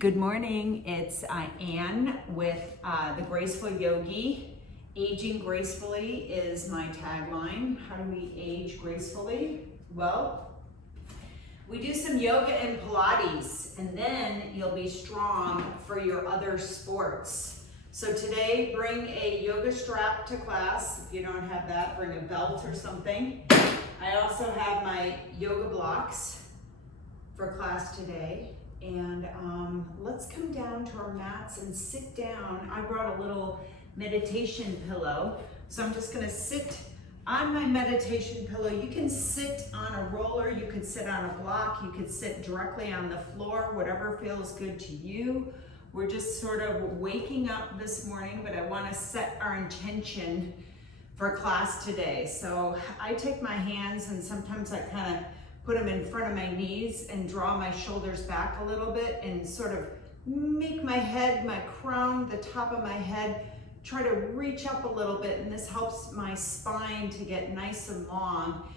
Good morning, it's Ann with the Graceful Yogi. Aging gracefully is my tagline. How do we age gracefully? Well, we do some yoga and Pilates, and then you'll be strong for your other sports. So today, bring a yoga strap to class. If you don't have that, bring a belt or something. I also have my yoga blocks for class today. And let's come down to our mats and sit down. I brought a little meditation pillow. So I'm just gonna sit on my meditation pillow. You can sit on a roller, you could sit on a block, you could sit directly on the floor, whatever feels good to you. We're just sort of waking up this morning, but I wanna set our intention for class today. So I take my hands and sometimes I kind of put them in front of my knees and draw my shoulders back a little bit and sort of make my head, my crown, the top of my head, try to reach up a little bit, and this helps my spine to get nice and long.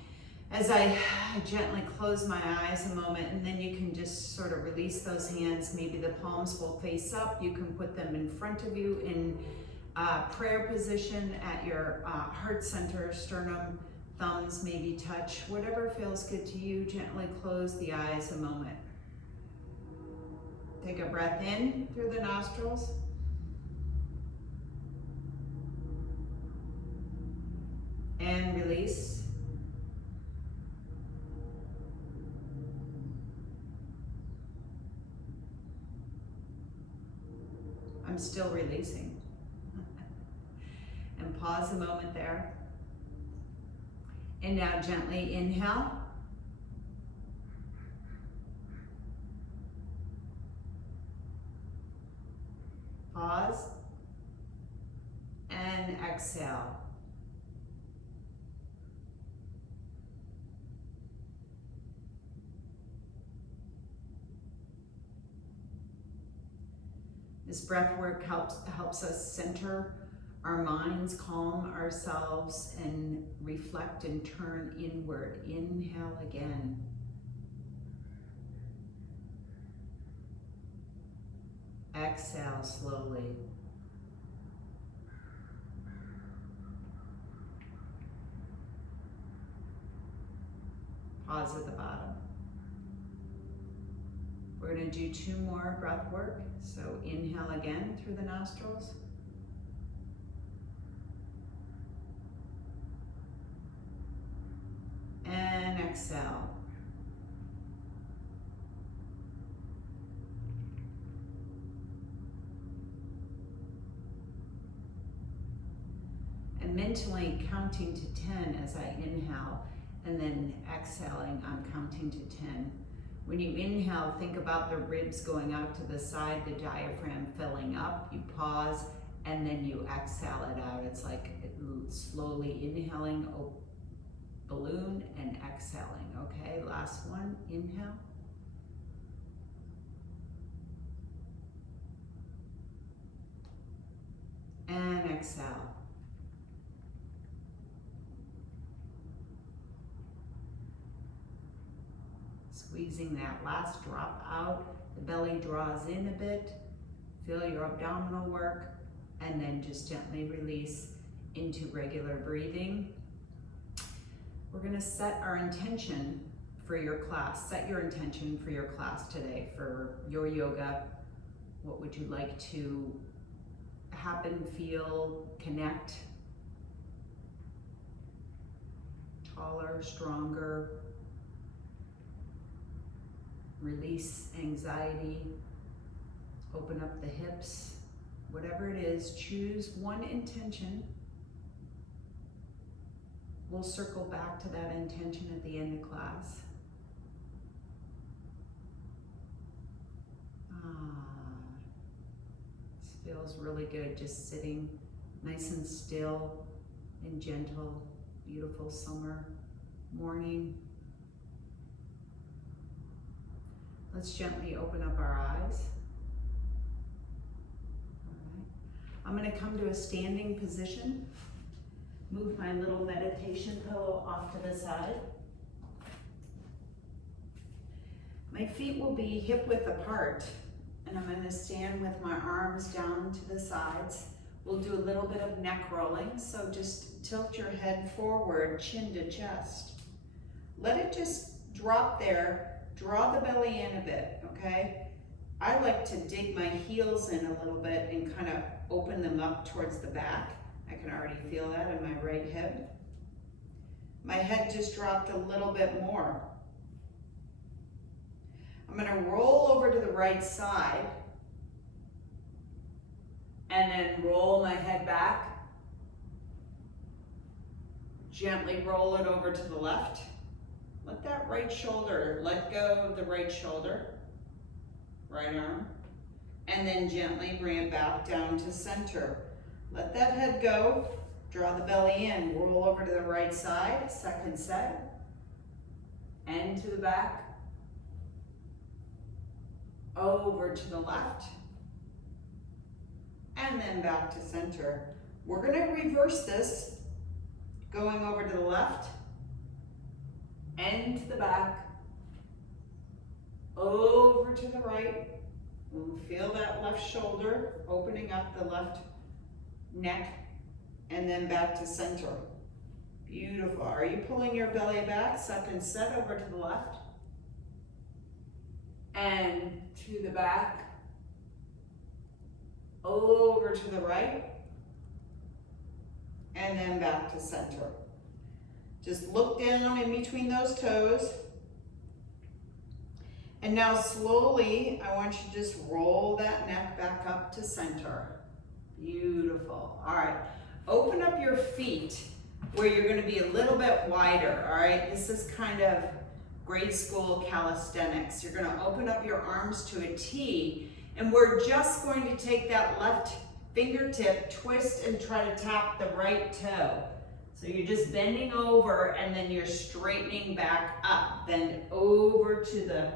As I gently close my eyes a moment, and then you can just sort of release those hands. Maybe the palms will face up. You can put them in front of you in prayer position at your heart center, sternum, thumbs maybe touch, whatever feels good to you. Gently close the eyes a moment. Take a breath in through the nostrils. And release. I'm still releasing. And pause a moment there. And now gently inhale. Pause. And exhale. This breath work helps us center our minds, calm ourselves, and reflect and turn inward. Inhale again. Exhale slowly. Pause at the bottom. We're going to do 2 more breath work. So inhale again through the nostrils. And exhale. And mentally counting to 10 as I inhale, and then exhaling, I'm counting to 10. When you inhale, think about the ribs going out to the side, the diaphragm filling up. You pause, and then you exhale it out. It's like slowly inhaling, balloon, and exhaling. Okay, last one. Inhale. And exhale. Squeezing that last drop out. The belly draws in a bit. Feel your abdominal work, and then just gently release into regular breathing. We're going to set our intention for your class. Set your intention for your class today, for your yoga. What would you like to happen, feel, connect? Taller, stronger. Release anxiety. Open up the hips. Whatever it is, choose one intention. We'll circle back to that intention at the end of class. This feels really good, just sitting nice and still and gentle. Beautiful summer morning. Let's gently open up our eyes. All right. I'm going to come to a standing position. Move my little meditation pillow off to the side. My feet will be hip width apart. And I'm gonna stand with my arms down to the sides. We'll do a little bit of neck rolling, so just tilt your head forward, chin to chest. Let it just drop there. Draw the belly in a bit, okay? I like to dig my heels in a little bit and kind of open them up towards the back. I can already feel that in my right hip. My head just dropped a little bit more. I'm gonna roll over to the right side and then roll my head back. Gently roll it over to the left. Let that right shoulder, let go of the right shoulder, right arm, and then gently bring it back down to center. Let that head go, draw the belly in, roll over to the right side, second set, and to the back, over to the left, and then back to center. We're gonna reverse this, going over to the left, and to the back, over to the right. We'll feel that left shoulder opening up the left neck, and then back to center. Beautiful. Are you pulling your belly back? Second set, over to the left, and to the back, over to the right, and then back to center. Just look down in between those toes. And now slowly, I want you to just roll that neck back up to center. Beautiful. All right, open up your feet where you're gonna be a little bit wider, all right? This is kind of grade school calisthenics. You're gonna open up your arms to a T, and we're just going to take that left fingertip, twist, and try to tap the right toe. So you're just bending over and then you're straightening back up. Bend over to the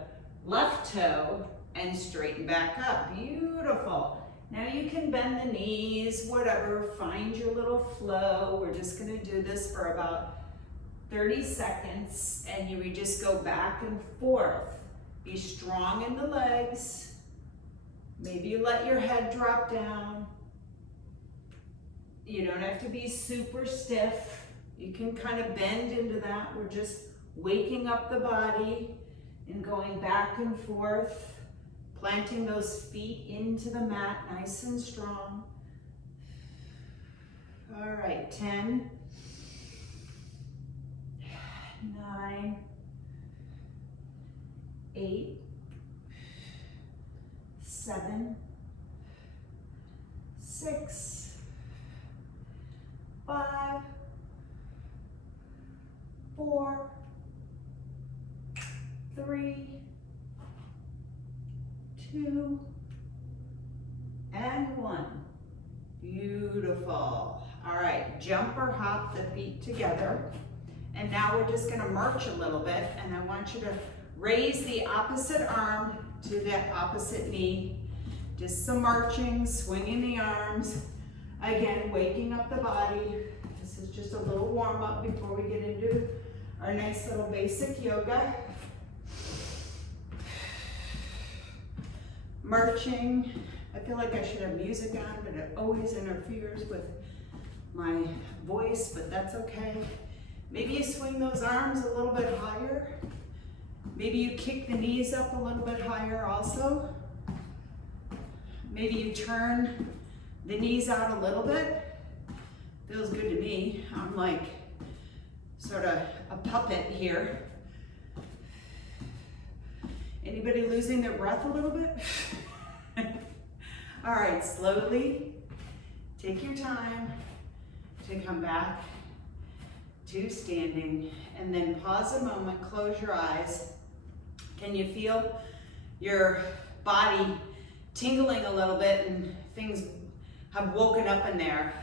left toe and straighten back up. Beautiful. Now you can bend the knees, whatever, find your little flow. We're just gonna do this for about 30 seconds and we just go back and forth. Be strong in the legs. Maybe you let your head drop down. You don't have to be super stiff. You can kind of bend into that. We're just waking up the body and going back and forth, planting those feet into the mat nice and strong. All right, 10, 9, 8, 7, 6, 5, 4, 3, 2, and 1. Beautiful. All right, jump or hop the feet together. And now we're just gonna march a little bit, and I want you to raise the opposite arm to the opposite knee. Just some marching, swinging the arms. Again, waking up the body. This is just a little warm up before we get into our nice little basic yoga. Marching. I feel like I should have music on, but it always interferes with my voice, but that's okay. Maybe you swing those arms a little bit higher. Maybe you kick the knees up a little bit higher also. Maybe you turn the knees out a little bit. Feels good to me. I'm like sort of a puppet here. Anybody losing their breath a little bit? All right, slowly take your time to come back to standing, and then pause a moment, close your eyes. Can you feel your body tingling a little bit and things have woken up in there?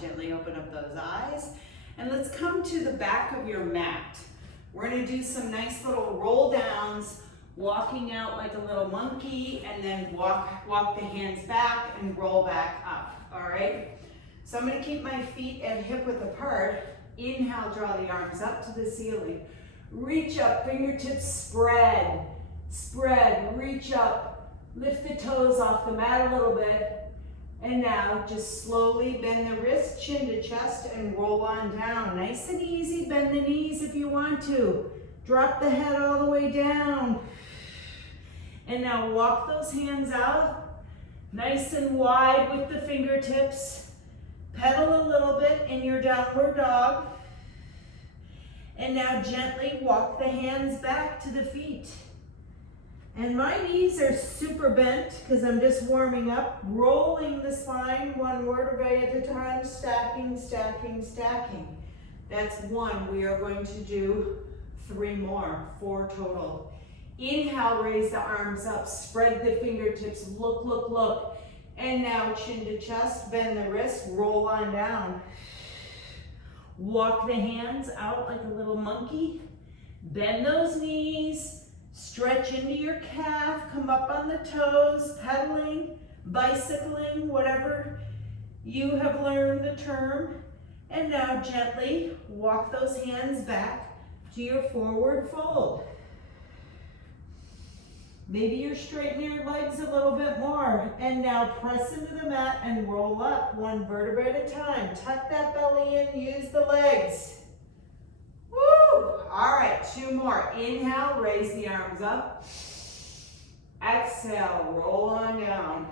Gently open up those eyes, and let's come to the back of your mat. We're gonna do some nice little roll downs, walking out like a little monkey, and then walk the hands back and roll back up, all right? So I'm gonna keep my feet at hip width apart. Inhale, draw the arms up to the ceiling. Reach up, fingertips spread. Spread, reach up. Lift the toes off the mat a little bit. And now just slowly bend the wrist, chin to chest, and roll on down. Nice and easy, bend the knees if you want to. Drop the head all the way down. And now walk those hands out, nice and wide with the fingertips. Pedal a little bit in your downward dog. And now gently walk the hands back to the feet. And my knees are super bent because I'm just warming up, rolling the spine one vertebrae at a time, stacking, stacking, stacking. That's one. We are going to do 3 more, 4 total. Inhale, raise the arms up, spread the fingertips, look, look, look. And now chin to chest, bend the wrist, roll on down. Walk the hands out like a little monkey. Bend those knees. Stretch into your calf, come up on the toes, pedaling, bicycling, whatever you have learned the term. And now gently walk those hands back to your forward fold. Maybe you're straightening your legs a little bit more. And now press into the mat and roll up 1 vertebrae at a time. Tuck that belly in, use the legs. Woo! All right, 2 more. Inhale, raise the arms up. Exhale, roll on down.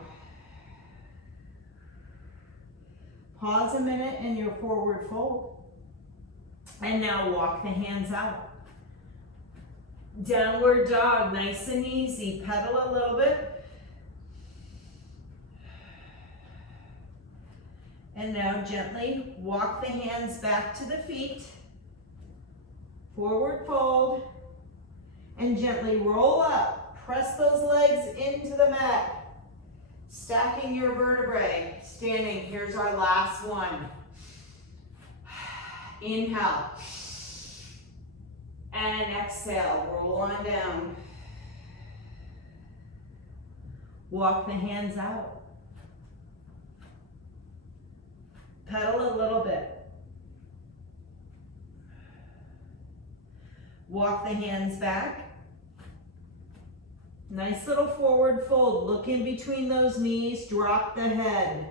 Pause a minute in your forward fold. And now walk the hands out. Downward dog, nice and easy. Pedal a little bit. And now gently walk the hands back to the feet. Forward fold. And gently roll up. Press those legs into the mat. Stacking your vertebrae. Standing, here's our last one. Inhale. And exhale, roll on down. Walk the hands out. Pedal a little bit. Walk the hands back. Nice little forward fold. Look in between those knees. Drop the head.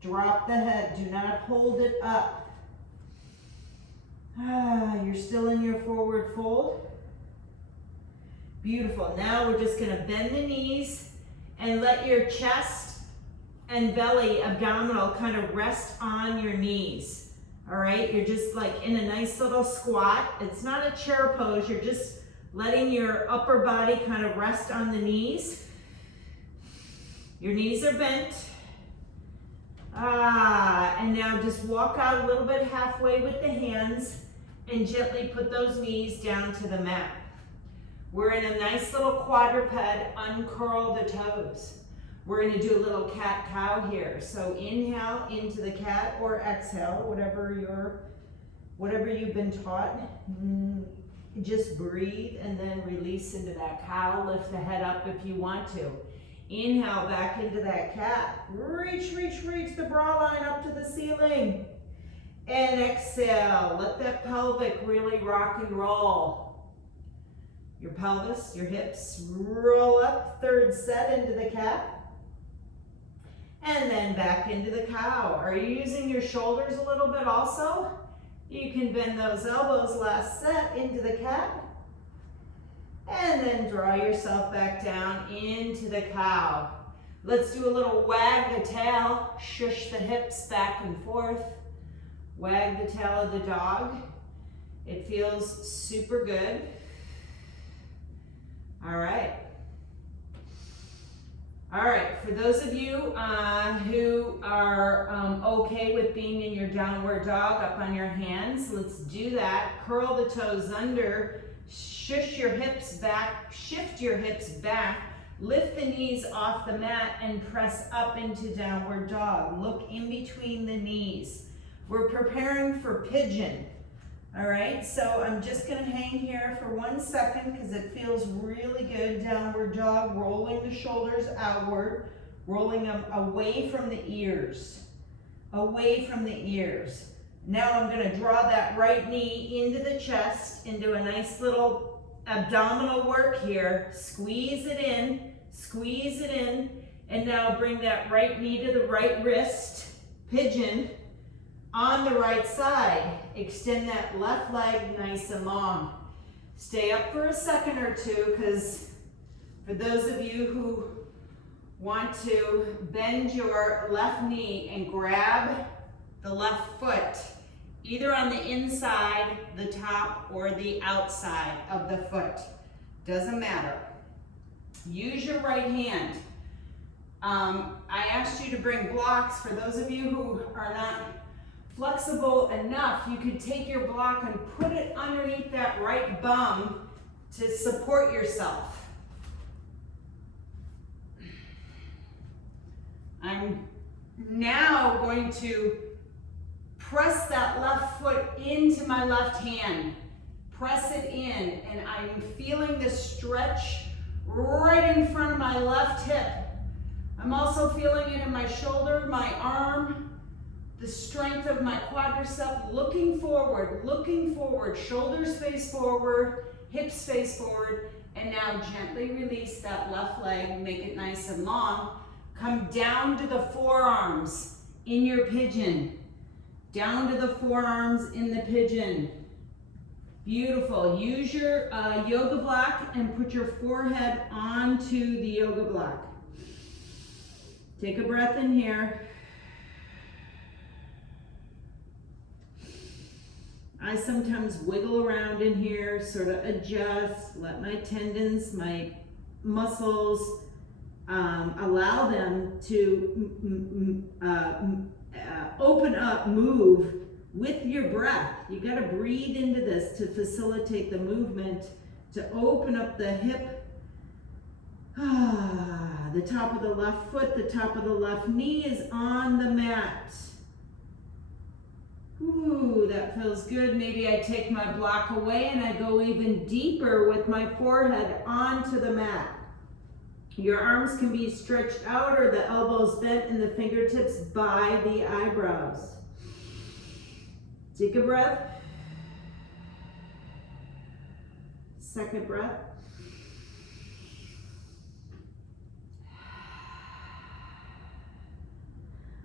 Drop the head. Do not hold it up. You're still in your forward fold. Beautiful. Now we're just going to bend the knees and let your chest and belly, abdominal, kind of rest on your knees. All right? You're just like in a nice little squat. It's not a chair pose. You're just letting your upper body kind of rest on the knees. Your knees are bent. And now just walk out a little bit halfway with the hands and gently put those knees down to the mat. We're in a nice little quadruped, uncurl the toes. We're gonna do a little cat-cow here. So inhale into the cat or exhale, whatever you've been taught. Just breathe and then release into that cow. Lift the head up if you want to. Inhale back into that cat. Reach, reach, reach the bra line up to the ceiling. And exhale. Let that pelvic really rock and roll. Your pelvis, your hips, roll up. 3rd set into the cat. And then back into the cow. Are you using your shoulders a little bit also? You can bend those elbows last set into the cat. And then draw yourself back down into the cow. Let's do a little wag the tail. Shush the hips back and forth. Wag the tail of the dog. It feels super good. All right. All right, for those of you who are okay with being in your downward dog, up on your hands, let's do that. Curl the toes under, shush your hips back, shift your hips back, lift the knees off the mat and press up into downward dog. Look in between the knees. We're preparing for pigeon. All right, so I'm just gonna hang here for 1 second because it feels really good. Downward dog, rolling the shoulders outward, rolling them away from the ears. Away from the ears. Now I'm going to draw that right knee into the chest, into a nice little abdominal work here. Squeeze it in, and now bring that right knee to the right wrist, pigeon on the right side. Extend that left leg nice and long. Stay up for a second or two, because for those of you who want to bend your left knee and grab the left foot, either on the inside, the top, or the outside of the foot. Doesn't matter. Use your right hand. I asked you to bring blocks. For those of you who are not flexible enough, you could take your block and put it underneath that right bum to support yourself. I'm now going to press that left foot into my left hand. Press it in, and I'm feeling the stretch right in front of my left hip. I'm also feeling it in my shoulder, my arm, the strength of my quadricep, looking forward, shoulders face forward, hips face forward, and now gently release that left leg, make it nice and long. Come down to the forearms in your pigeon. Down to the forearms in the pigeon. Beautiful. Use your yoga block and put your forehead onto the yoga block. Take a breath in here. I sometimes wiggle around in here, sort of adjust, let my tendons, my muscles, allow them to open up, move with your breath. You got to breathe into this to facilitate the movement, to open up the hip, the top of the left foot, the top of the left knee is on the mat. Ooh, that feels good. Maybe I take my block away and I go even deeper with my forehead onto the mat. Your arms can be stretched out or the elbows bent and the fingertips by the eyebrows. Take a breath. Second breath.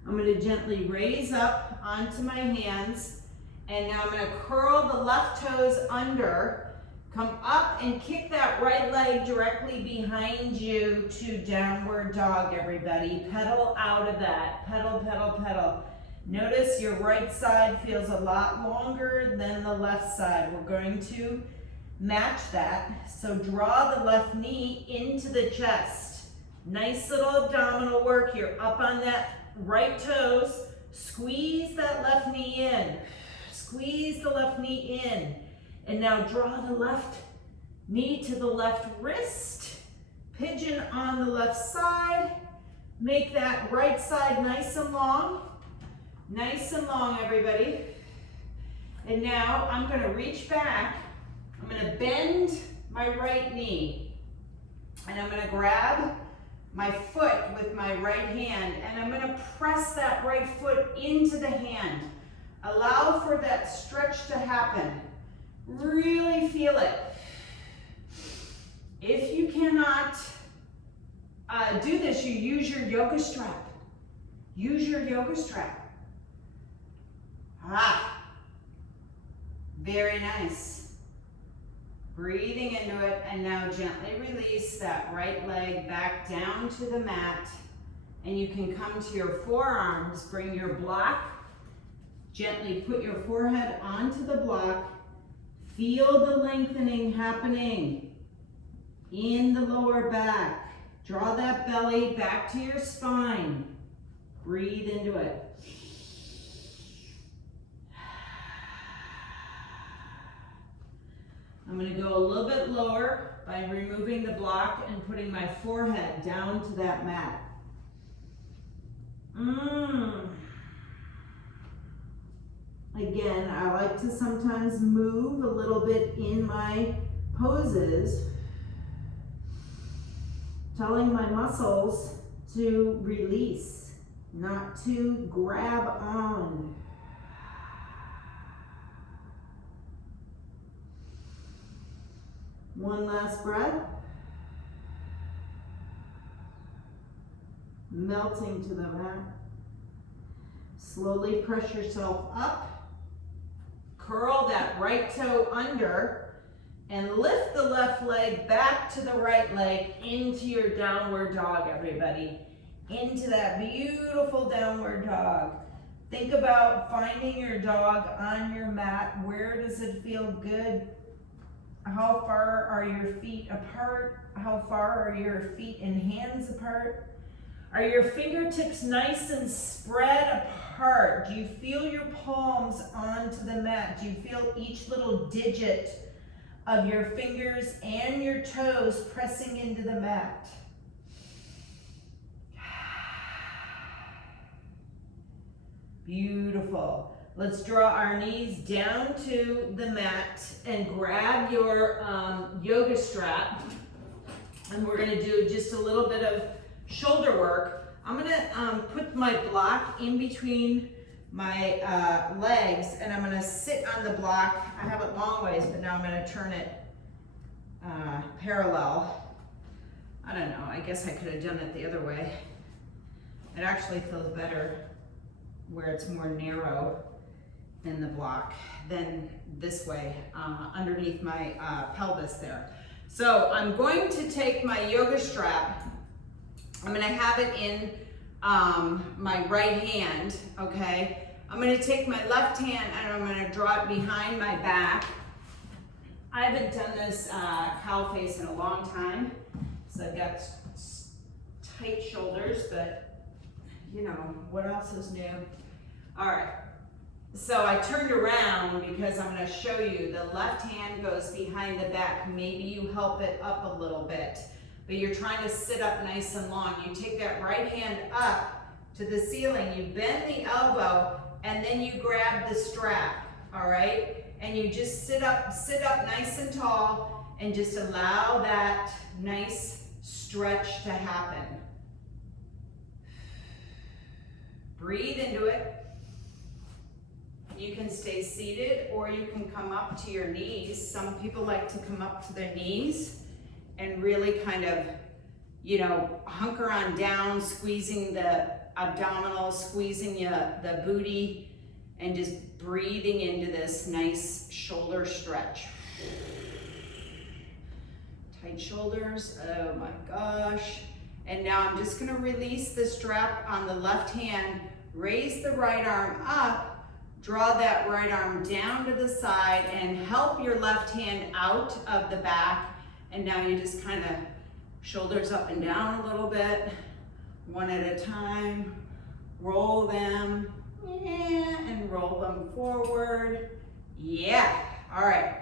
I'm going to gently raise up onto my hands, and now I'm going to curl the left toes under, come up and kick that right leg directly behind you to downward dog, everybody. Pedal out of that. Pedal, pedal, pedal. Notice your right side feels a lot longer than the left side. We're going to match that. So draw the left knee into the chest. Nice little abdominal work. You're up on that right toes. Squeeze that left knee in. Squeeze the left knee in. And now draw the left knee to the left wrist. Pigeon on the left side. Make that right side nice and long. Nice and long, everybody. And now I'm going to reach back. I'm going to bend my right knee. And I'm going to grab my foot with my right hand. And I'm going to press that right foot into the hand. Allow for that stretch to happen. Really feel it. If you cannot do this, you use your yoga strap. Use your yoga strap. Very nice. Breathing into it, and now gently release that right leg back down to the mat. And you can come to your forearms, bring your block, gently put your forehead onto the block. Feel the lengthening happening in the lower back. Draw that belly back to your spine. Breathe into it. I'm going to go a little bit lower by removing the block and putting my forehead down to that mat. Again, I like to sometimes move a little bit in my poses, telling my muscles to release, not to grab on. One last breath. Melting to the mat. Slowly press yourself up. Curl that right toe under and lift the left leg back to the right leg into your downward dog, everybody. Into that beautiful downward dog. Think about finding your dog on your mat. Where does it feel good? How far are your feet apart? How far are your feet and hands apart? Are your fingertips nice and spread apart? Do you feel your palms onto the mat? Do you feel each little digit of your fingers and your toes pressing into the mat? Beautiful. Let's draw our knees down to the mat and grab your yoga strap. And we're gonna do just a little bit of shoulder work. I'm gonna put my block in between my legs, and I'm gonna sit on the block. I have it long ways, but now I'm gonna turn it parallel. I don't know, I guess I could have done it the other way. It actually feels better where it's more narrow in the block than this way, underneath my pelvis there. So I'm going to take my yoga strap. I'm gonna have it in my right hand, okay? I'm gonna take my left hand and I'm gonna draw it behind my back. I haven't done this cow face in a long time, so I've got tight shoulders, but you know, what else is new? All right, so I turned around because I'm gonna show you the left hand goes behind the back. Maybe you help it up a little bit, but you're trying to sit up nice and long. You take that right hand up to the ceiling, you bend the elbow, and then you grab the strap, all right? And you just sit up nice and tall, and just allow that nice stretch to happen. Breathe into it. You can stay seated or you can come up to your knees. Some people like to come up to their knees and really kind of, you know, hunker on down, squeezing the abdominals, squeezing the booty, and just breathing into this nice shoulder stretch. Tight shoulders, oh my gosh. And now I'm just gonna release the strap on the left hand, raise the right arm up, draw that right arm down to the side, and help your left hand out of the back. And now you just kind of shoulders up and down a little bit, one at a time. Roll them, and roll them forward. Yeah, all right.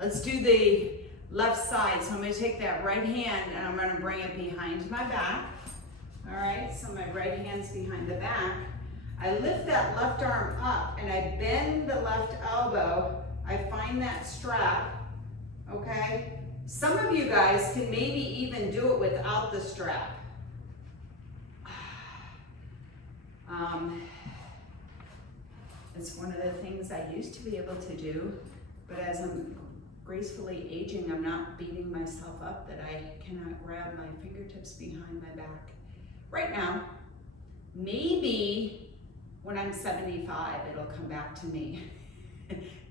Let's do the left side. So I'm gonna take that right hand and I'm gonna bring it behind my back. All right, so my right hand's behind the back. I lift that left arm up and I bend the left elbow. I find that strap, okay? Some of you guys can maybe even do it without the strap. It's one of the things I used to be able to do, but as I'm gracefully aging, I'm not beating myself up that I cannot grab my fingertips behind my back. Right now, maybe when I'm 75, it'll come back to me.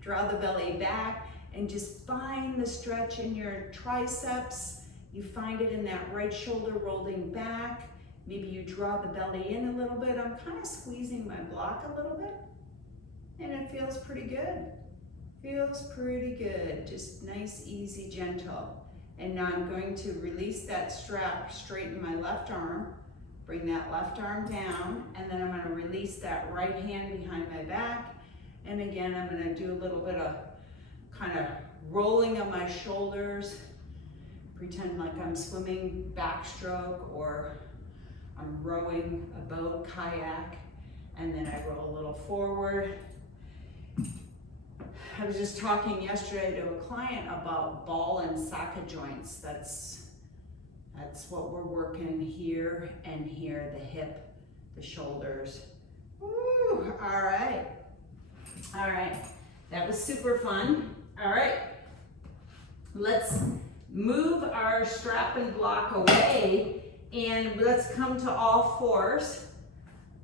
Draw the belly back and just find the stretch in your triceps. You find it in that right shoulder rolling back. Maybe you draw the belly in a little bit. I'm kind of squeezing my block a little bit, and it feels pretty good. Feels pretty good, just nice, easy, gentle. And now I'm going to release that strap, straighten my left arm, bring that left arm down, and then I'm gonna release that right hand behind my back. And again, I'm gonna do a little bit of kind of rolling of my shoulders, pretend like I'm swimming backstroke or I'm rowing a boat, kayak, and then I roll a little forward. I was just talking yesterday to a client about ball and socket joints. That's what we're working here and here, the hip, the shoulders. Woo, all right. All right, that was super fun. All right, let's move our strap and block away, and let's come to all fours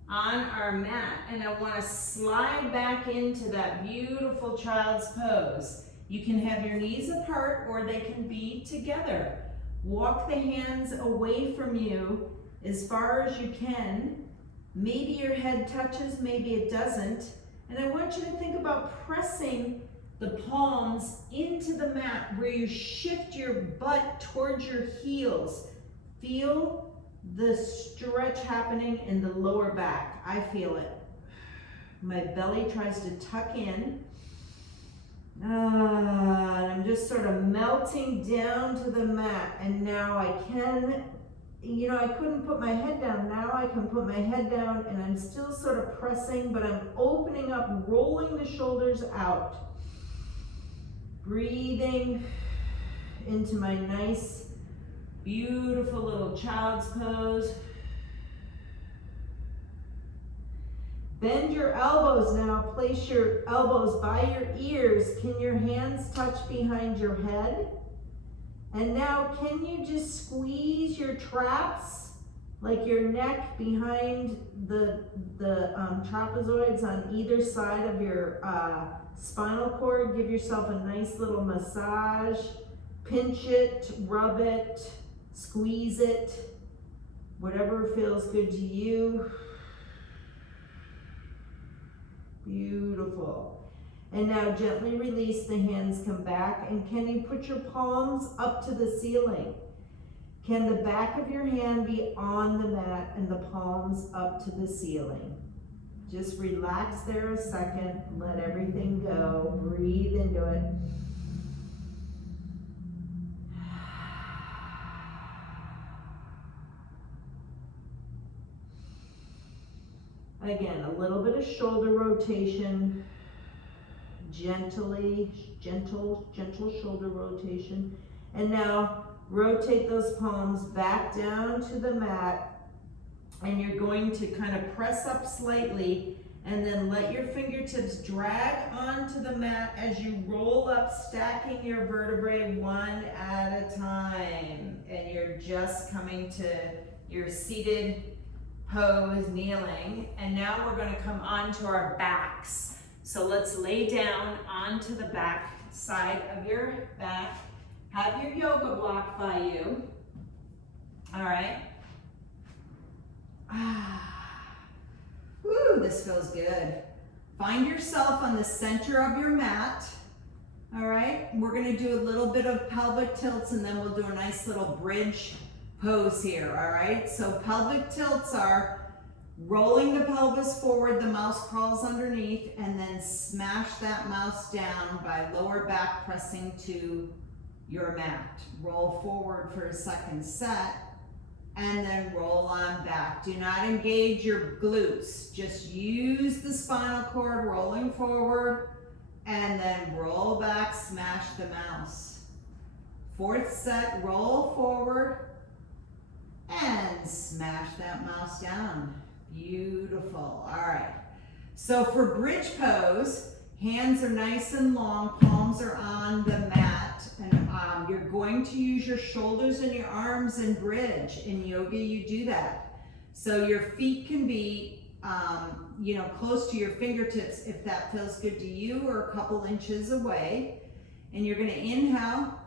on our mat. And I want to slide back into that beautiful child's pose. You can have your knees apart or they can be together. Walk the hands away from you as far as you can. Maybe your head touches, maybe it doesn't. And I want you to think about pressing the palms into the mat where you shift your butt towards your heels. Feel the stretch happening in the lower back. I feel it. My belly tries to tuck in. And I'm just sort of melting down to the mat. And now I can, I couldn't put my head down. Now I can put my head down and I'm still sort of pressing, but I'm opening up, rolling the shoulders out. Breathing into my nice, beautiful little child's pose. Bend your elbows now. Place your elbows by your ears. Can your hands touch behind your head? And now can you just squeeze your traps, like your neck behind the trapezoids on either side of your spinal cord? Give yourself a nice little massage. Pinch it, rub it, squeeze it, whatever feels good to you. Beautiful. And now gently release the hands, come back, and can you put your palms up to the ceiling? Can the back of your hand be on the mat and the palms up to the ceiling? Just relax there a second, let everything go, breathe into it. Again, a little bit of shoulder rotation, gentle shoulder rotation. And now rotate those palms back down to the mat, and you're going to kind of press up slightly and then let your fingertips drag onto the mat as you roll up, stacking your vertebrae one at a time. And you're just coming to your seated pose, kneeling, and now we're going to come onto our backs. So let's lay down onto the back side of your back. Have your yoga block by you. All right. Woo, this feels good. Find yourself on the center of your mat. All right. We're going to do a little bit of pelvic tilts and then we'll do a nice little bridge pose here, all right? So pelvic tilts are rolling the pelvis forward, the mouse crawls underneath, and then smash that mouse down by lower back pressing to your mat. Roll forward for a second set, and then roll on back. Do not engage your glutes. Just use the spinal cord, rolling forward, and then roll back, smash the mouse. Fourth set, roll forward, and smash that mouse down. Beautiful. All right. So for bridge pose, hands are nice and long, palms are on the mat, and you're going to use your shoulders and your arms in bridge. In yoga, you do that. So your feet can be, close to your fingertips if that feels good to you, or a couple inches away. And you're going to inhale.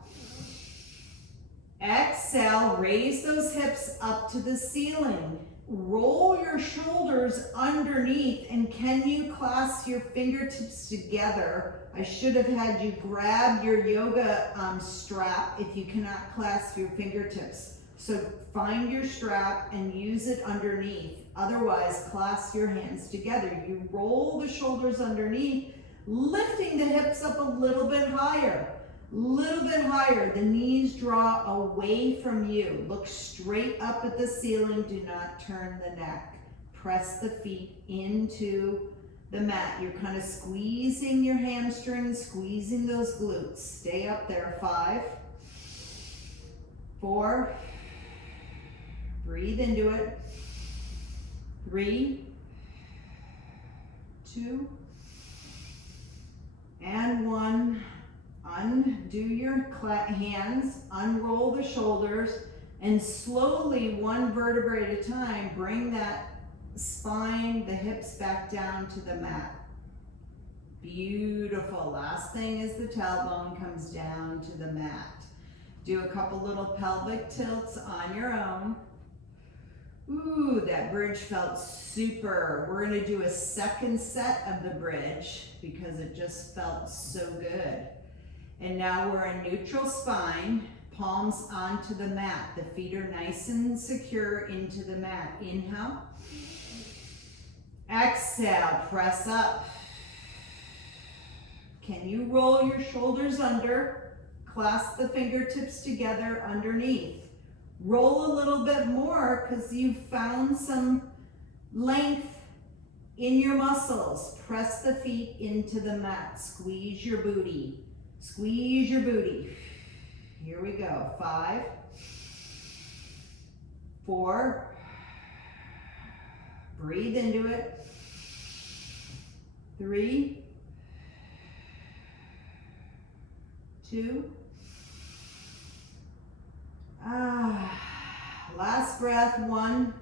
Exhale, raise those hips up to the ceiling. Roll your shoulders underneath, and can you clasp your fingertips together? I should have had you grab your yoga strap if you cannot clasp your fingertips. So find your strap and use it underneath. Otherwise, clasp your hands together. You roll the shoulders underneath, lifting the hips up a little bit higher. Little bit higher. The knees draw away from you. Look straight up at the ceiling. Do not turn the neck. Press the feet into the mat. You're kind of squeezing your hamstrings, squeezing those glutes. Stay up there. 5, 4, breathe into it. 3, 2, and 1. Undo your hands, unroll the shoulders, and slowly, one vertebrae at a time, bring that spine, the hips back down to the mat. Beautiful. Last thing is the tailbone comes down to the mat. Do a couple little pelvic tilts on your own. Ooh, that bridge felt super. We're gonna do a second set of the bridge because it just felt so good. And now we're in neutral spine, palms onto the mat. The feet are nice and secure into the mat. Inhale. Exhale, press up. Can you roll your shoulders under? Clasp the fingertips together underneath. Roll a little bit more because you've found some length in your muscles. Press the feet into the mat. Squeeze your booty. Squeeze your booty. Here we go. 5, 4. Breathe into it. 3, 2. Last breath. 1.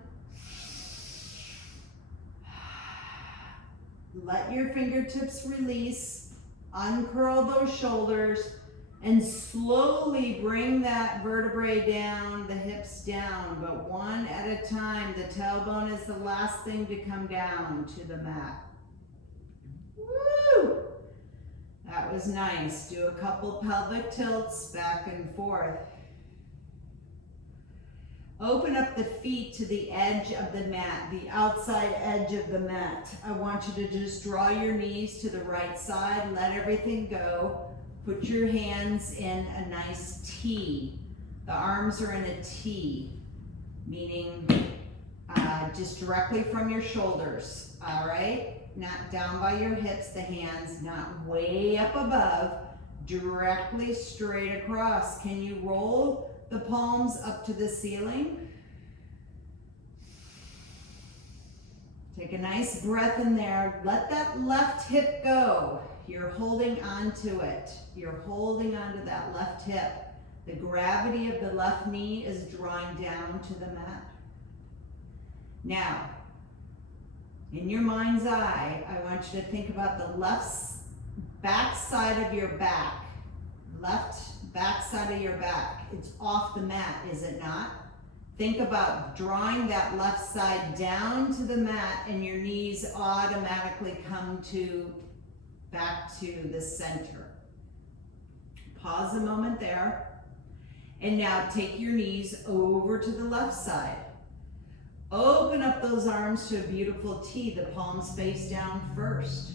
Let your fingertips release. Uncurl those shoulders and slowly bring that vertebrae down, the hips down, but one at a time. The tailbone is the last thing to come down to the mat. Woo! That was nice. Do a couple pelvic tilts back and forth. Open up the feet to the edge of the mat, the outside edge of the mat. I want you to just draw your knees to the right side, let everything go. Put your hands in a nice T. The arms are in a T, meaning just directly from your shoulders, all right? Not down by your hips, the hands, not way up above, directly straight across. Can you roll the palms up to the ceiling? Take a nice breath in there. Let that left hip go. You're holding onto it. You're holding onto that left hip. The gravity of the left knee is drawing down to the mat. Now, in your mind's eye, I want you to think about the left back side of your back. Left back side of your back. It's off the mat, is it not? Think about drawing that left side down to the mat and your knees automatically come back to the center. Pause a moment there. And now take your knees over to the left side. Open up those arms to a beautiful T, the palms face down first.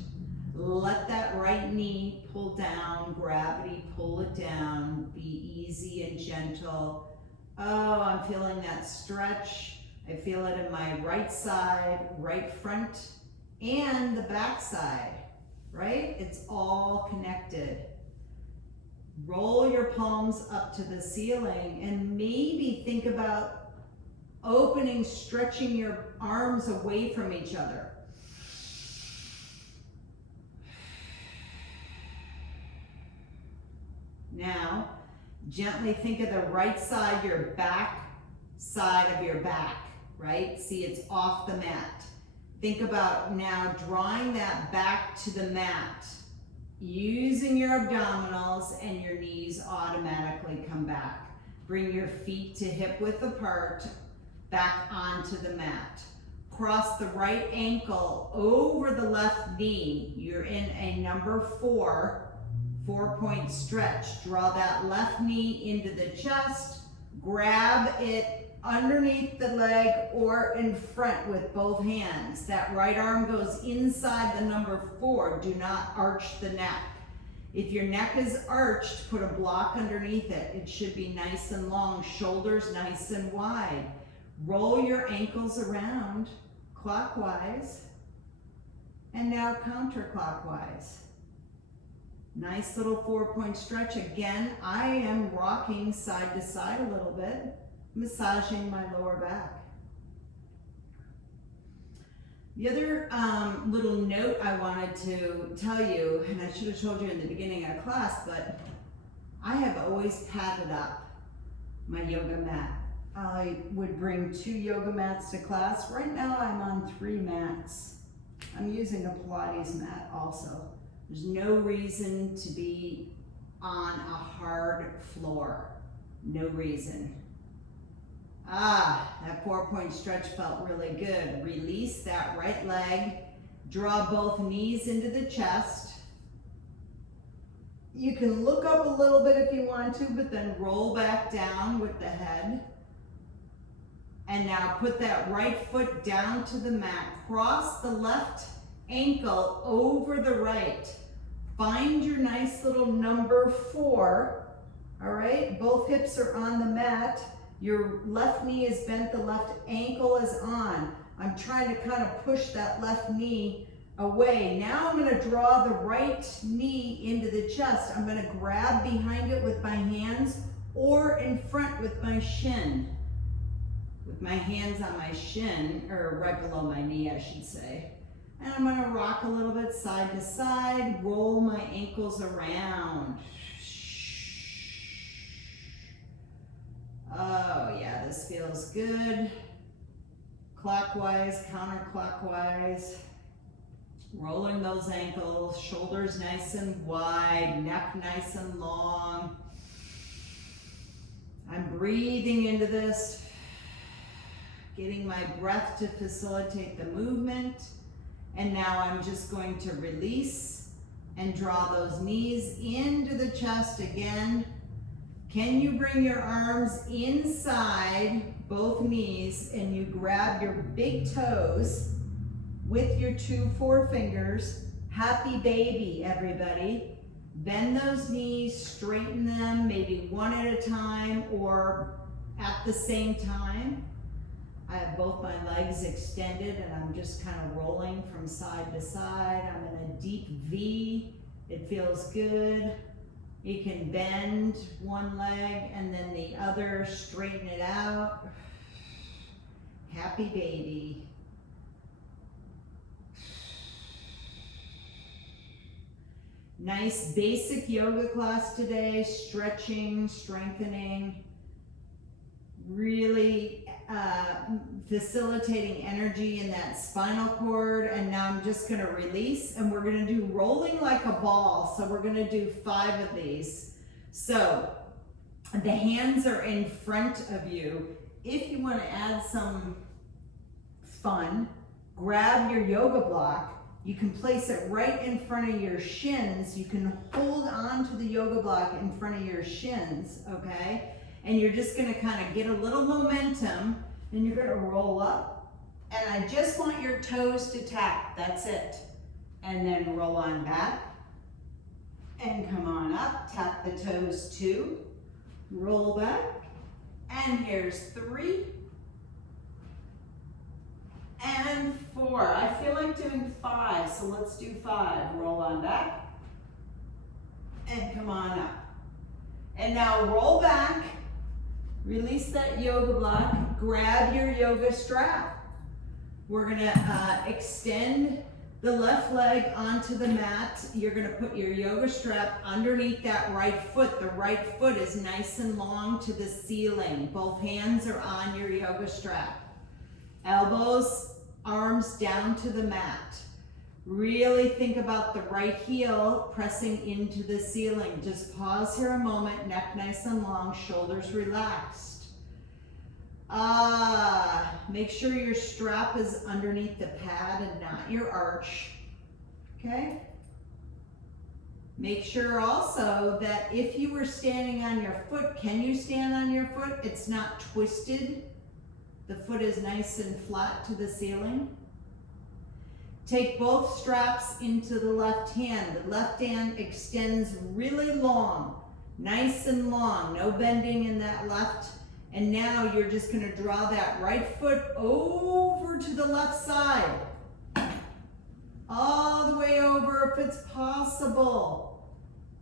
Let that right knee pull down, gravity, pull it down. Be easy and gentle. Oh, I'm feeling that stretch. I feel it in my right side, right front, and the back side, right? It's all connected. Roll your palms up to the ceiling and maybe think about opening, stretching your arms away from each other. Now, gently think of the right side, your back side of your back, right? See, it's off the mat. Think about now drawing that back to the mat, using your abdominals, and your knees automatically come back. Bring your feet to hip width apart, back onto the mat. Cross the right ankle over the left knee. You're in a number 4, 4-point stretch. Draw that left knee into the chest, grab it underneath the leg or in front with both hands. That right arm goes inside the number 4. Do not arch the neck. If your neck is arched, put a block underneath it. It should be nice and long, shoulders nice and wide. Roll your ankles around clockwise and now counterclockwise. Nice little 4-point stretch. Again, I am rocking side to side a little bit, massaging my lower back. The other little note I wanted to tell you, and I should have told you in the beginning of class, but I have always padded up my yoga mat. I would bring 2 yoga mats to class. Right now I'm on 3 mats. I'm using a Pilates mat also. There's no reason to be on a hard floor. No reason. That 4-point stretch felt really good. Release that right leg. Draw both knees into the chest. You can look up a little bit if you want to, but then roll back down with the head. And now put that right foot down to the mat. Cross the left ankle over the right. Find your nice little number 4. All right, both hips are on the mat. Your left knee is bent, the left ankle is on. I'm trying to kind of push that left knee away. Now I'm going to draw the right knee into the chest. I'm going to grab behind it with my hands or in front with my shin. With my hands on my shin, or right below my knee, I should say. And I'm going to rock a little bit side to side, roll my ankles around. Oh yeah, this feels good. Clockwise, counterclockwise. Rolling those ankles, shoulders nice and wide, neck nice and long. I'm breathing into this, getting my breath to facilitate the movement. And now I'm just going to release and draw those knees into the chest again. Can you bring your arms inside both knees and you grab your big toes with your 2 forefingers? Happy baby, everybody. Bend those knees, straighten them, maybe one at a time or at the same time. I have both my legs extended and I'm just kind of rolling from side to side. I'm in a deep V. It feels good. You can bend one leg and then the other, straighten it out. Happy baby. Nice basic yoga class today, stretching, strengthening, really facilitating energy in that spinal cord. And now I'm just going to release and we're going to do rolling like a ball. So we're going to do 5 of these. So the hands are in front of you. If you want to add some fun, grab your yoga block. You can place it right in front of your shins. You can hold on to the yoga block in front of your shins, okay? And you're just gonna kind of get a little momentum, and you're gonna roll up. And I just want your toes to tap, that's it. And then roll on back, and come on up, tap the toes 2, roll back, and here's 3, and 4. I feel like doing 5, so let's do 5. Roll on back, and come on up. And now roll back, release that yoga block, grab your yoga strap. We're gonna extend the left leg onto the mat. You're gonna put your yoga strap underneath that right foot. The right foot is nice and long to the ceiling. Both hands are on your yoga strap. Elbows, arms down to the mat. Really think about the right heel pressing into the ceiling. Just pause here a moment, neck nice and long, shoulders relaxed. Make sure your strap is underneath the pad and not your arch, okay? Make sure also that if you were standing on your foot, can you stand on your foot? It's not twisted. The foot is nice and flat to the ceiling. Take both straps into the left hand. The left hand extends really long, nice and long, no bending in that left. And now you're just gonna draw that right foot over to the left side. All the way over if it's possible.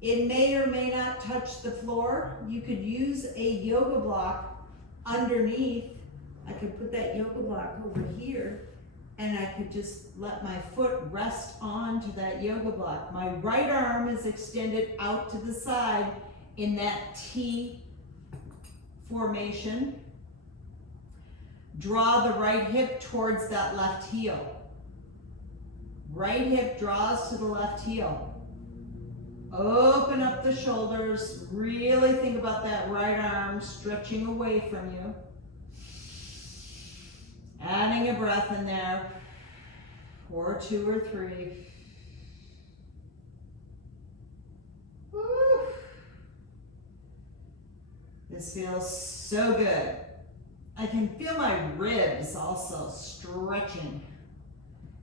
It may or may not touch the floor. You could use a yoga block underneath. I could put that yoga block over here and I could just let my foot rest onto that yoga block. My right arm is extended out to the side in that T formation. Draw the right hip towards that left heel. Right hip draws to the left heel. Open up the shoulders. Really think about that right arm stretching away from you. Adding a breath in there, or 2 or 3. Woo. This feels so good. I can feel my ribs also stretching.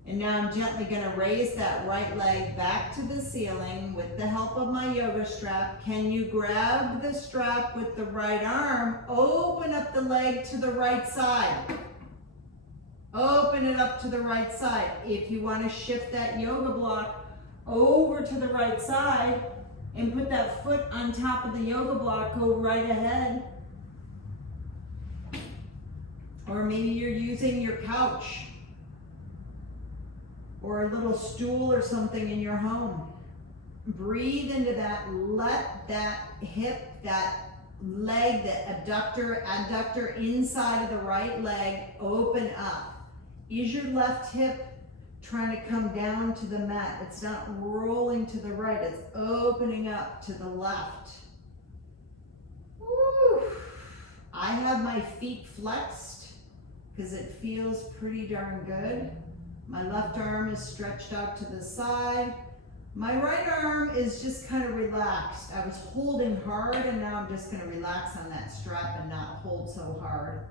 And now I'm gently going to raise that right leg back to the ceiling with the help of my yoga strap. Can you grab the strap with the right arm? Open up the leg to the right side. Open it up to the right side. If you want to shift that yoga block over to the right side and put that foot on top of the yoga block, go right ahead. Or maybe you're using your couch or a little stool or something in your home. Breathe into that. Let that hip, that leg, the adductor inside of the right leg open up. Is your left hip trying to come down to the mat? It's not rolling to the right, it's opening up to the left. Woo. I have my feet flexed because it feels pretty darn good. My left arm is stretched out to the side. My right arm is just kind of relaxed. I was holding hard and now I'm just going to relax on that strap and not hold so hard.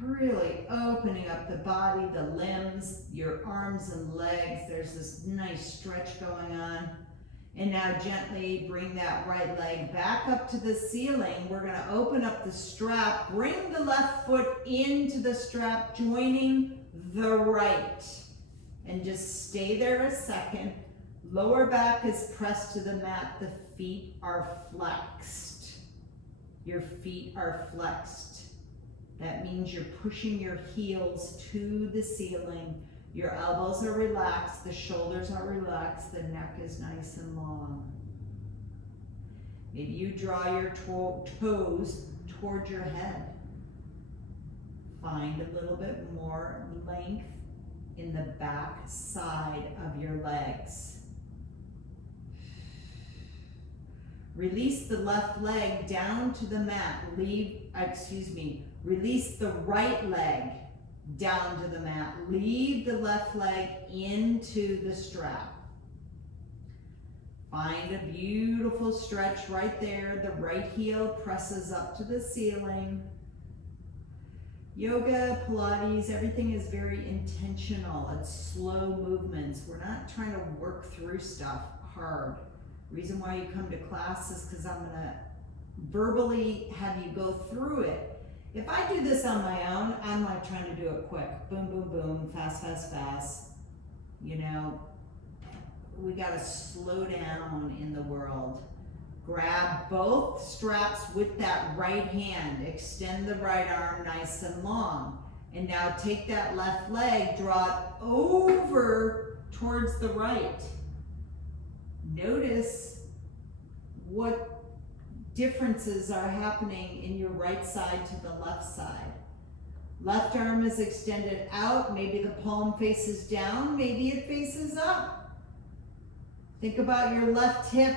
Really opening up the body, the limbs, your arms and legs. There's this nice stretch going on. And now gently bring that right leg back up to the ceiling. We're going to open up the strap. Bring the left foot into the strap, joining the right. And just stay there a second. Lower back is pressed to the mat. The feet are flexed. Your feet are flexed. That means you're pushing your heels to the ceiling. Your elbows are relaxed, the shoulders are relaxed, the neck is nice and long. Maybe you draw your toes toward your head. Find a little bit more length in the back side of your legs. Release the left leg down to the mat. Release the right leg down to the mat. Leave the left leg into the strap. Find a beautiful stretch right there. The right heel presses up to the ceiling. Yoga, Pilates, everything is very intentional. It's slow movements. We're not trying to work through stuff hard. Reason why you come to class is because I'm going to verbally have you go through it. If I do this on my own, I'm like trying to do it quick. Boom, boom, boom, fast, fast, fast. You know, we got to slow down in the world. Grab both straps with that right hand. Extend the right arm nice and long. And now take that left leg, draw it over towards the right. Notice what differences are happening in your right side to the left side. Left arm is extended out. Maybe the palm faces down. Maybe it faces up. Think about your left hip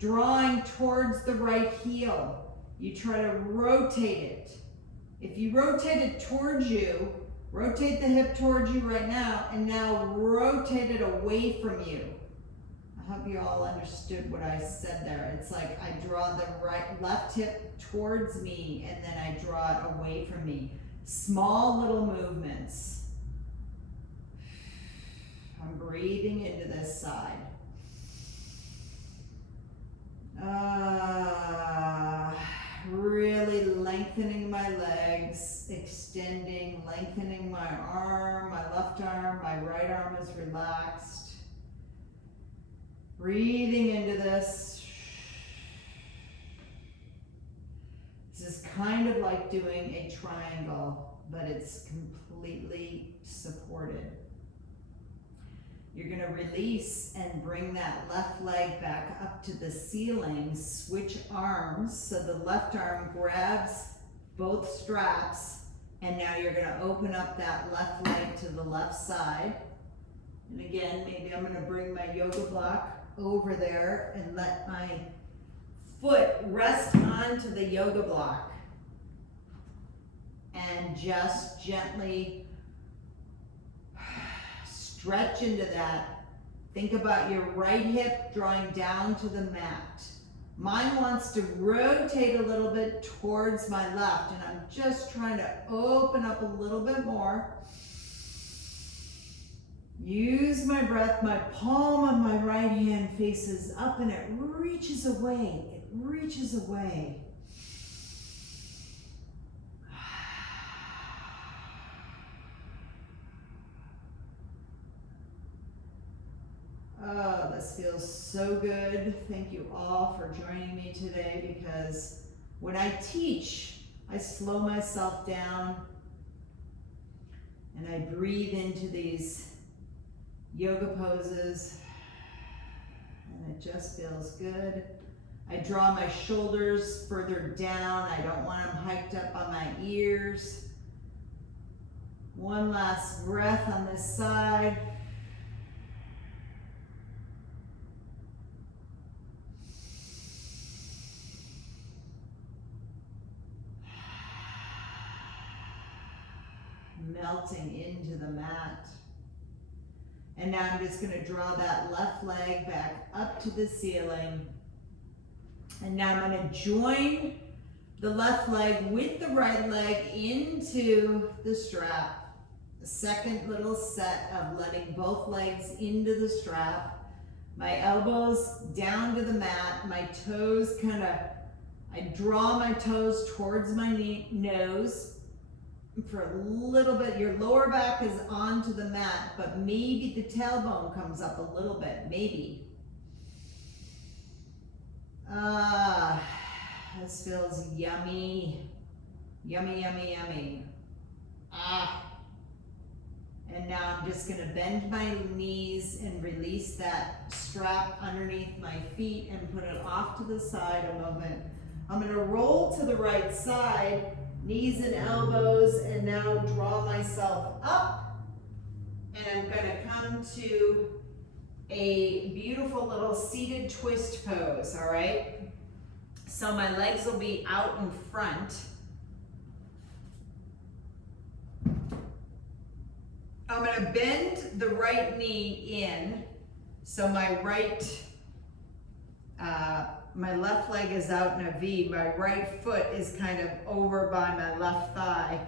drawing towards the right heel. You try to rotate it. If you rotate it towards you, rotate the hip towards you right now, and now rotate it away from you. I hope you all understood what I said there. It's like I draw the left hip towards me and then I draw it away from me. Small little movements. I'm breathing into this side. Really lengthening my legs, extending, lengthening my arm, my left arm, my right arm is relaxed. Breathing into this. This is kind of like doing a triangle, but it's completely supported. You're gonna release and bring that left leg back up to the ceiling. Switch arms, so the left arm grabs both straps, and now you're gonna open up that left leg to the left side. And again, maybe I'm gonna bring my yoga block over there and let my foot rest onto the yoga block. And just gently stretch into that. Think about your right hip drawing down to the mat. Mine wants to rotate a little bit towards my left, and I'm just trying to open up a little bit more. Use my breath. My palm of my right hand faces up and it reaches away. It reaches away. Oh, this feels so good. Thank you all for joining me today, because when I teach, I slow myself down and I breathe into these yoga poses, and it just feels good. I draw my shoulders further down. I don't want them hiked up on my ears. One last breath on this side. Melting into the mat. And now I'm just going to draw that left leg back up to the ceiling. And now I'm going to join the left leg with the right leg into the strap. The second little set of letting both legs into the strap. My elbows down to the mat. My toes I draw my toes towards my nose. For a little bit, your lower back is onto the mat, but maybe the tailbone comes up a little bit, maybe. This feels yummy. Yummy, yummy, yummy. And now I'm just gonna bend my knees and release that strap underneath my feet and put it off to the side a moment. I'm gonna roll to the right side, knees and elbows, and now draw myself up, and I'm gonna come to a beautiful little seated twist pose, all right? So my legs will be out in front. I'm gonna bend the right knee in, so my my left leg is out in a V. My right foot is kind of over by my left thigh,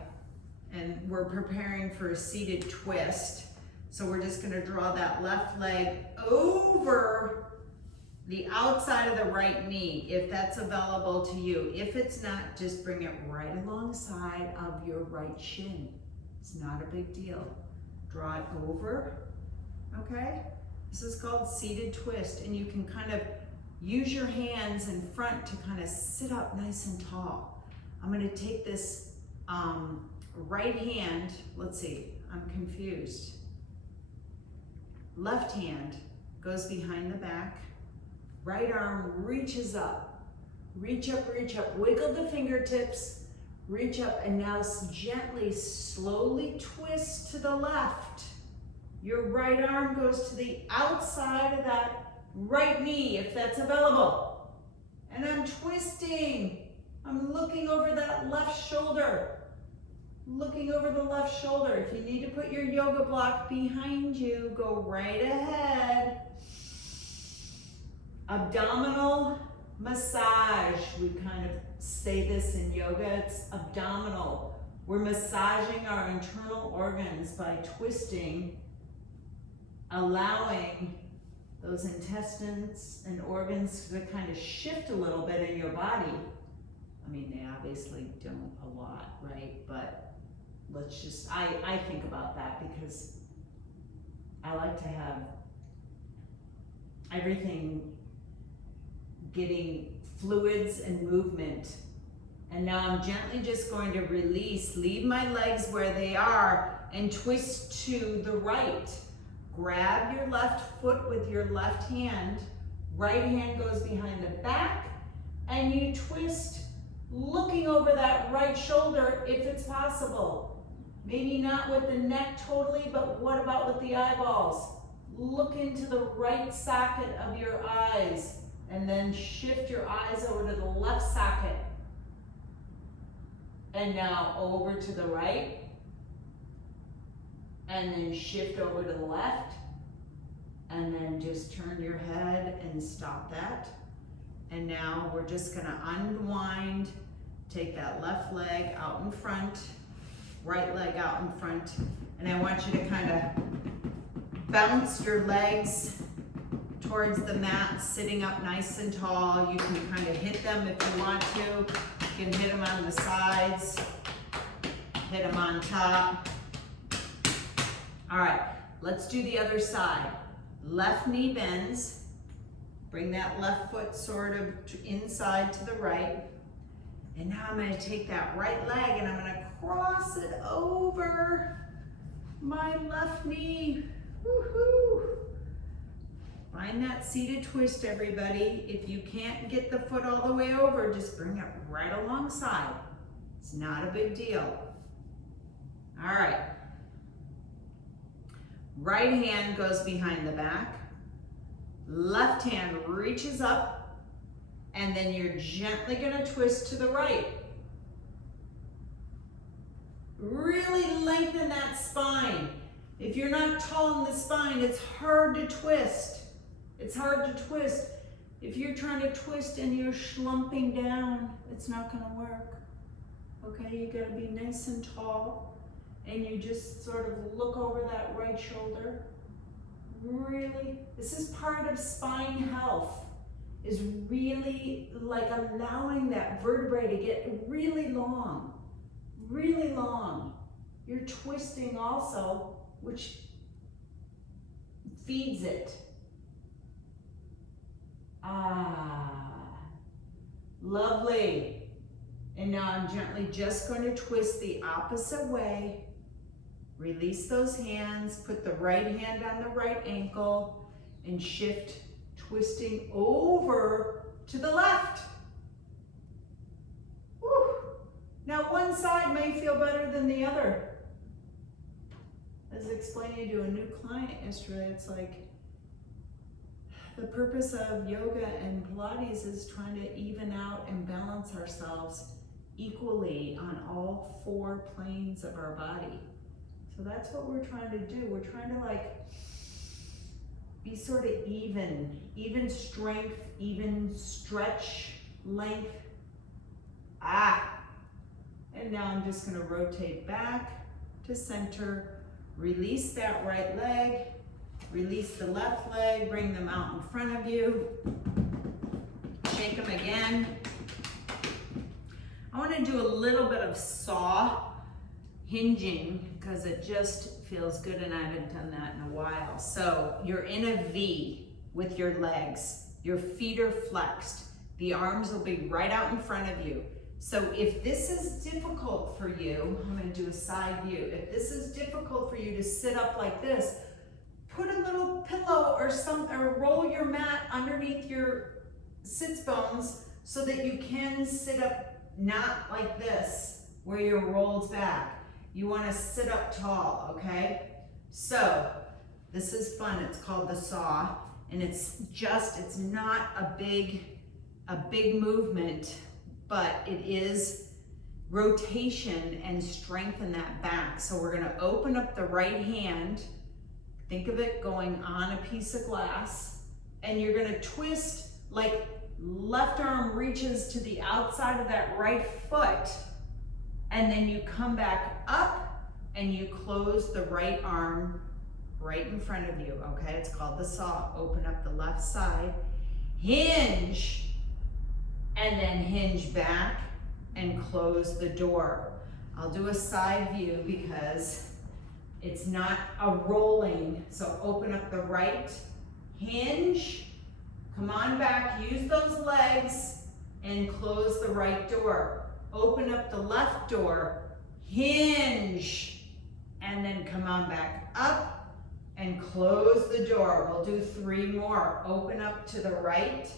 and we're preparing for a seated twist. So we're just gonna draw that left leg over the outside of the right knee, if that's available to you. If it's not, just bring it right alongside of your right shin. It's not a big deal. Draw it over, okay? This is called seated twist, and you can kind of use your hands in front to kind of sit up nice and tall. I'm gonna take this right hand, let's see, I'm confused. Left hand goes behind the back. Right arm reaches up. Reach up, wiggle the fingertips, reach up, and now gently, slowly twist to the left. Your right arm goes to the outside of that right knee, if that's available. And I'm twisting. I'm looking over that left shoulder. Looking over the left shoulder. If you need to put your yoga block behind you, go right ahead. Abdominal massage. We kind of say this in yoga, it's abdominal. We're massaging our internal organs by twisting, allowing those intestines and organs to kind of shift a little bit in your body. I mean, they obviously don't a lot, right? But let's just, I think about that because I like to have everything getting fluids and movement. And now I'm gently just going to release, leave my legs where they are and twist to the right. Grab your left foot with your left hand. Right hand goes behind the back, and you twist, looking over that right shoulder if it's possible. Maybe not with the neck totally, but what about with the eyeballs? Look into the right socket of your eyes, and then shift your eyes over to the left socket. And now over to the right, and then shift over to the left, and then just turn your head and stop that. And now we're just gonna unwind, take that left leg out in front, right leg out in front, and I want you to kind of bounce your legs towards the mat, sitting up nice and tall. You can kind of hit them if you want to. You can hit them on the sides, hit them on top. All right, let's do the other side. Left knee bends. Bring that left foot sort of inside to the right. And now I'm gonna take that right leg and I'm gonna cross it over my left knee. Woohoo! Find that seated twist, everybody. If you can't get the foot all the way over, just bring it right alongside. It's not a big deal. All right. Right hand goes behind the back. Left hand reaches up, and then you're gently gonna twist to the right. Really lengthen that spine. If you're not tall in the spine, it's hard to twist. It's hard to twist. If you're trying to twist and you're slumping down, it's not gonna work. Okay, you gotta be nice and tall, and you just sort of look over that right shoulder. Really, this is part of spine health, is really like allowing that vertebrae to get really long, really long. You're twisting also, which feeds it. Lovely. And now I'm gently just going to twist the opposite way. Release those hands, put the right hand on the right ankle, and shift, twisting over to the left. Whew. Now one side may feel better than the other. As explaining to a new client yesterday, it's like, the purpose of yoga and Pilates is trying to even out and balance ourselves equally on all four planes of our body. So that's what we're trying to do. We're trying to like be sort of even strength, even stretch, length. And now I'm just gonna rotate back to center, release that right leg, release the left leg, bring them out in front of you. Shake them again. I want to do a little bit of saw hinging because it just feels good and I haven't done that in a while. So you're in a V with your legs. Your feet are flexed. The arms will be right out in front of you. So if this is difficult for you, I'm going to do a side view. If this is difficult for you to sit up like this, put a little pillow or roll your mat underneath your sits bones so that you can sit up not like this, where you're rolled back. You want to sit up tall, okay? So this is fun. It's called the saw, and it's not a big movement, but it is rotation and strengthen that back. So we're going to open up the right hand. Think of it going on a piece of glass, and you're gonna twist like left arm reaches to the outside of that right foot, and then you come back up and you close the right arm right in front of you, okay? It's called the saw. Open up the left side, hinge, and then hinge back and close the door. I'll do a side view because it's not a rolling, so open up the right, hinge, come on back, use those legs, and close the right door. Open up the left door, hinge, and then come on back up, and close the door. We'll do 3 more. Open up to the right,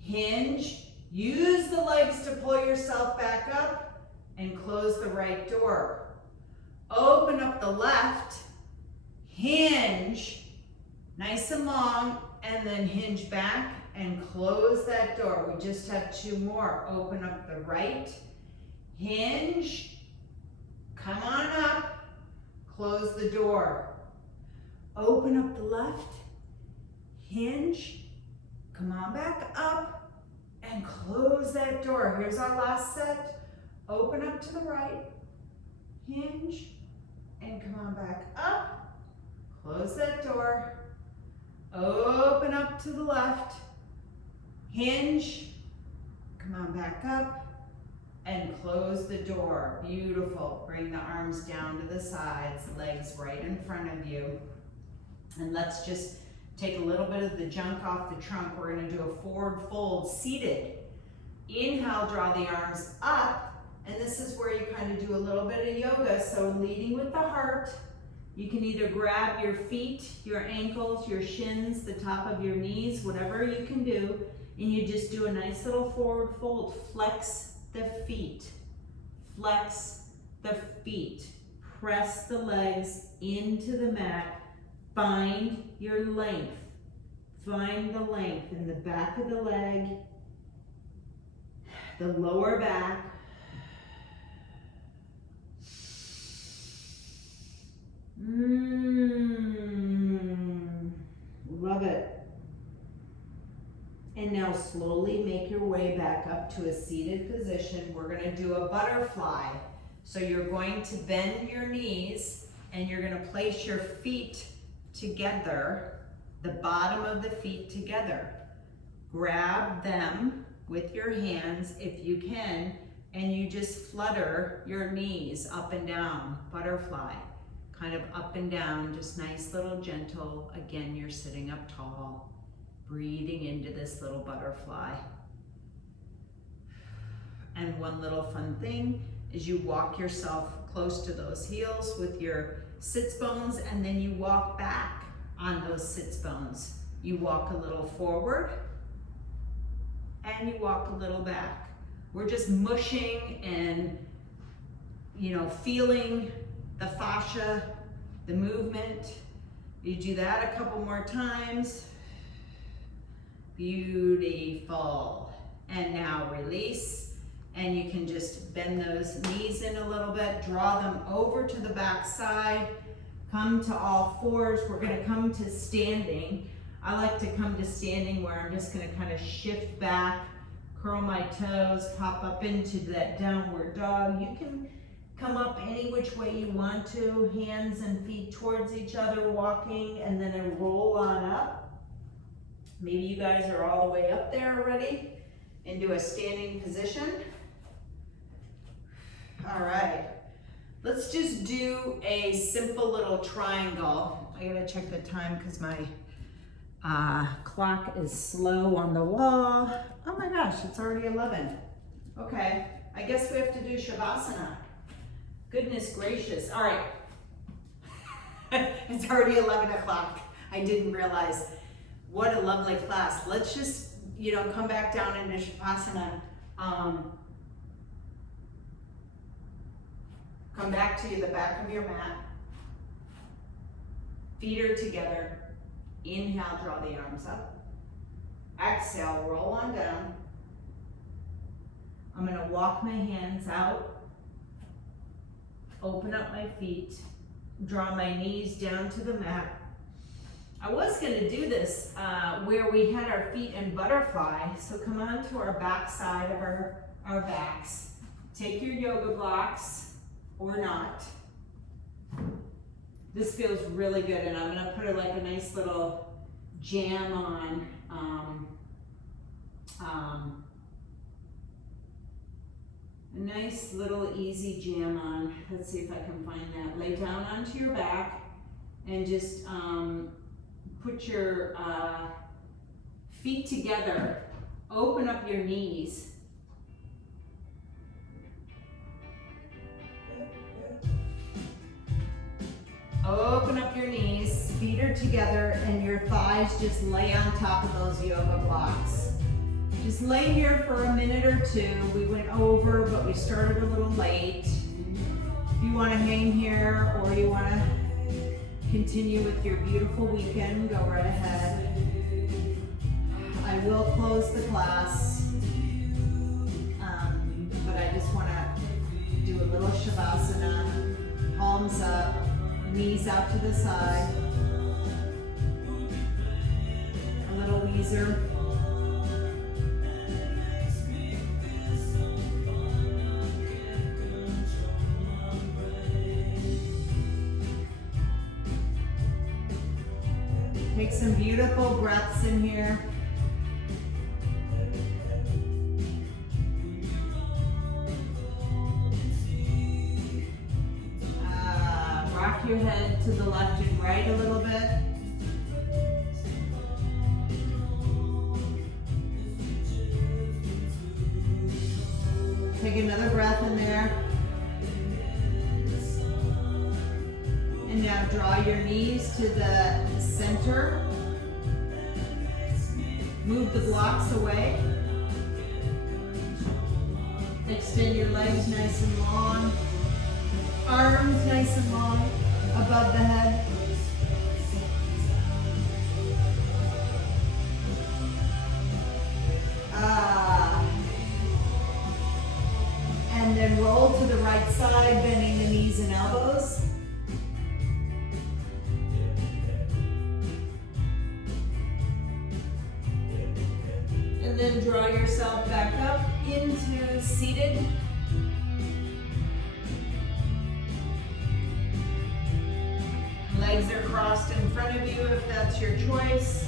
hinge, use the legs to pull yourself back up, and close the right door. Open up the left, hinge, nice and long, and then hinge back and close that door. We just have 2 more. Open up the right, hinge, come on up, close the door. Open up the left, hinge, come on back up, and close that door. Here's our last set. Open up to the right, hinge, and come on back up, close that door. Open up to the left, hinge, come on back up, and close the door. Beautiful. Bring the arms down to the sides, legs right in front of you. And let's just take a little bit of the junk off the trunk. We're going to do a forward fold seated. Inhale, draw the arms up. And this is where you kind of do a little bit of yoga. So leading with the heart, you can either grab your feet, your ankles, your shins, the top of your knees, whatever you can do. And you just do a nice little forward fold. Flex the feet. Flex the feet. Press the legs into the mat. Find your length. Find the length in the back of the leg, the lower back. Love it. And now slowly make your way back up to a seated position. We're going to do a butterfly. So you're going to bend your knees and you're going to place your feet together, the bottom of the feet together. Grab them with your hands if you can, and you just flutter your knees up and down, butterfly, kind of up and down, just nice little gentle. Again, you're sitting up tall, breathing into this little butterfly. And one little fun thing is you walk yourself close to those heels with your sits bones, and then you walk back on those sits bones. You walk a little forward and you walk a little back. We're just mushing and, feeling the fascia, the movement. You do that a couple more times. Beautiful. And now release. And you can just bend those knees in a little bit, draw them over to the back side, come to all fours. We're gonna come to standing. I like to come to standing where I'm just gonna kind of shift back, curl my toes, pop up into that downward dog. You can come up any which way you want to, hands and feet towards each other, walking, and then a roll on up. Maybe you guys are all the way up there already into a standing position. All right, let's just do a simple little triangle. I gotta check the time because my clock is slow on the wall. Oh my gosh, it's already 11. Okay, I guess we have to do Shavasana. Goodness gracious. All right, it's already 11 o'clock. I didn't realize. What a lovely class. Let's just, come back down into Shavasana. Come back to the back of your mat. Feet are together. Inhale, draw the arms up. Exhale, roll on down. I'm gonna walk my hands out. Open up my feet. Draw my knees down to the mat. I was gonna do this where we had our feet in butterfly. So come on to our back side of our backs. Take your yoga blocks. Or not. This feels really good, and I'm gonna put a nice little jam on. A nice little easy jam on. Let's see if I can find that. Lay down onto your back and just put your feet together. Open up your knees. Open up your knees, feet together and your thighs just lay on top of those yoga blocks. Just lay here for a minute or two. We went over, but we started a little late. If you want to hang here or you want to continue with your beautiful weekend, go right ahead. I will close the class, but I just want to do a little shavasana, palms up, knees out to the side, a little Weezer. Take some beautiful breaths in here. Rock your head to the left and right a little bit. Take another breath in there. And now draw your knees to the center. Move the blocks away. Extend your legs nice and long. Arms nice and long above the head. And then roll to the right side, bending the knees and elbows. And then draw yourself back up into seated. Legs are crossed in front of you if that's your choice.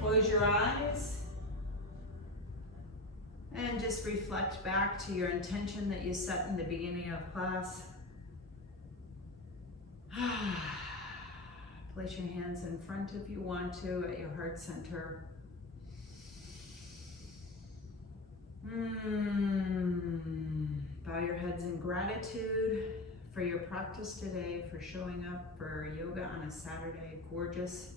Close your eyes and just reflect back to your intention that you set in the beginning of class. Place your hands in front if you want to at your heart center. Bow your heads in gratitude for your practice today, for showing up for yoga on a Saturday. Gorgeous,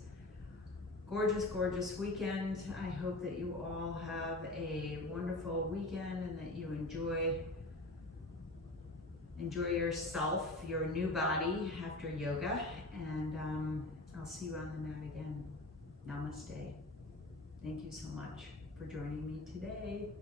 gorgeous, gorgeous weekend. I hope that you all have a wonderful weekend and that you enjoy yourself, your new body after yoga. And I'll see you on the mat again. Namaste. Thank you so much for joining me today.